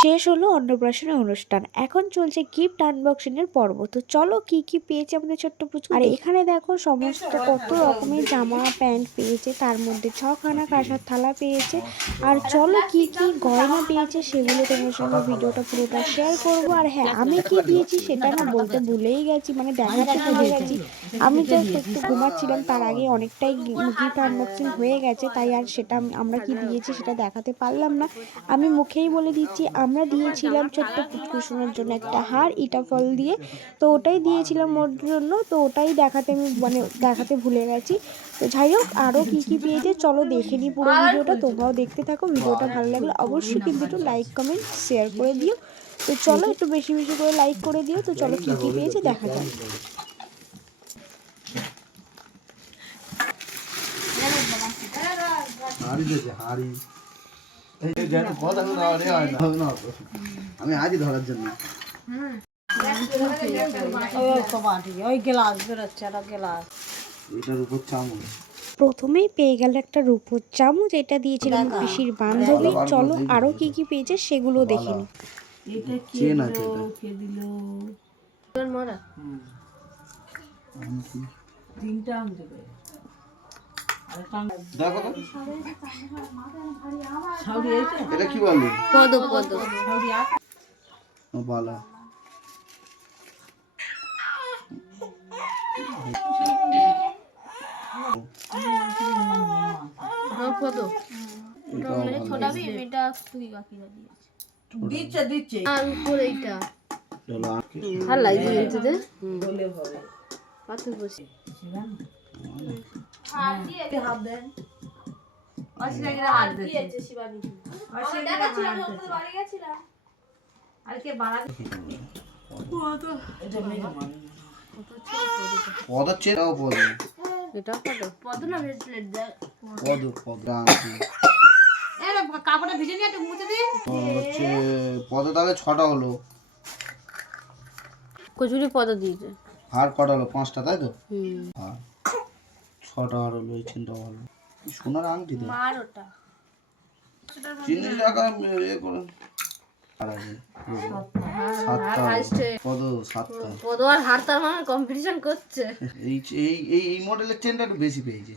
শেষ হলো অন্নপ্রাশনের অনুষ্ঠান, এখন চলছে গিফট আনবক্সিং এর পর্ব। তো চলো কি কি পেয়েছে আমাদের ছোট্ট পুচকু। আর এখানে দেখো সমস্ত কত রকমের জামা প্যান্ট পেয়েছে, তার মধ্যে 6খানা কাঁসার থালা পেয়েছে। আর চলো কি কি গয়না পেয়েছে সেগুলো তোমার সঙ্গে ভিডিওটা পুরোটা শেয়ার করব। আর হ্যাঁ, আমি কি দিয়েছি সেটা না বলতে ভুলেই গেছি, মানে দেখাতে ভুলে গেছি। আমি জাস্ট একটু ঘুমাচ্ছিলাম, তার আগে অনেকটাই গিফট আনবক্সিং হয়ে গেছে, তাই আর সেটা আমরা কি দিয়েছি সেটা দেখাতে পারলাম না। আমি মুখেই বলে দিচ্ছি, আমরা দিয়েছিলাম ছোট্ট পুচকুসোনার জন্য একটা হার ইটা ফল দিয়ে, তো ওটাই দিয়েছিলাম ওর জন্য, তো ওটাই দেখাতে আমি মানে দেখাতে ভুলে গেছি। তো যাই হোক, আরও কী কী পেয়েছে চলো দেখে নিই পুরো ভিডিওটা, তোমরাও দেখতে থাকো। ভিডিওটা ভালো লাগলে অবশ্যই কিন্তু একটু লাইক কমেন্ট শেয়ার করে দিও। তো চলো একটু বেশি বেশি করে লাইক করে দিও। তো চলো কী কী পেয়েছে দেখা যাক। আমি আজই ধরার জন্য এটার উপর চামচ প্রথমেই পেয়ে গেল একটা রূপোর চামচ, এটা দিয়েছিলাম পিসির বান্ধবী। চলো আরো কি কি পেয়েছে সেগুলো দেখে নি। চেন আছে এটা কি বলে বালা কাপড়টা ভিজে নিয়ে একটু মুছে দিই। পদ তাহলে 6টা হলো। কচুরি পদ দিয়েছে। হার কটা হলো? 5টা, তাই তো? হ্যাঁ, 6টা হার হলো। এই চিন্তা ভালো সোনার আংটি দেয় 12টা। চিনিস টাকা ইয়ে করে পদ আর হার তার মানে কম্পিটিশন করছে। এই এই এই মডেলের চেনটা একটু বেশি পেয়েছে।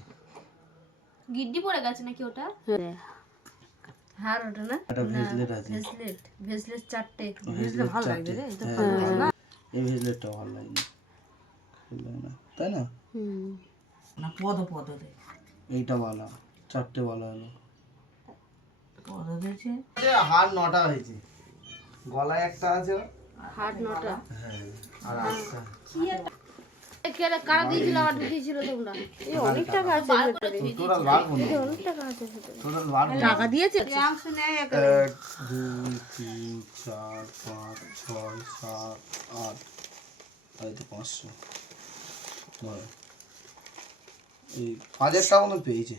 গিড্ডি পড়ে গেছে নাকি ওটা? হার ওটা না? একটা ভেসলেট আছে। ভেসলেট 4টে। ভেসলেট ভালো লাগবে রে, এটা ভালো না। এই ভেসলেটটা ভালো লাগে না, তাই না? না পদ রে এইটা ভালো, 4টে ভালো হলো। পদ দিয়েছে। হার 9টা হয়েছে, গলায় একটা আছে। হার 9টা। হ্যাঁ, আর একটা কেরা কারা দিয়েছিল আর দিয়েছিল তোমরা? এই অনেক টাকা আছে ভিতরে, টোটাল বার কোন অনেক টাকা আছে ভিতরে। টোটাল বার টাকা দিয়েছে? 1 2 3 4 5 6 7 8 এই তো 500 এই 1000 টাকা মতো পেয়েছে।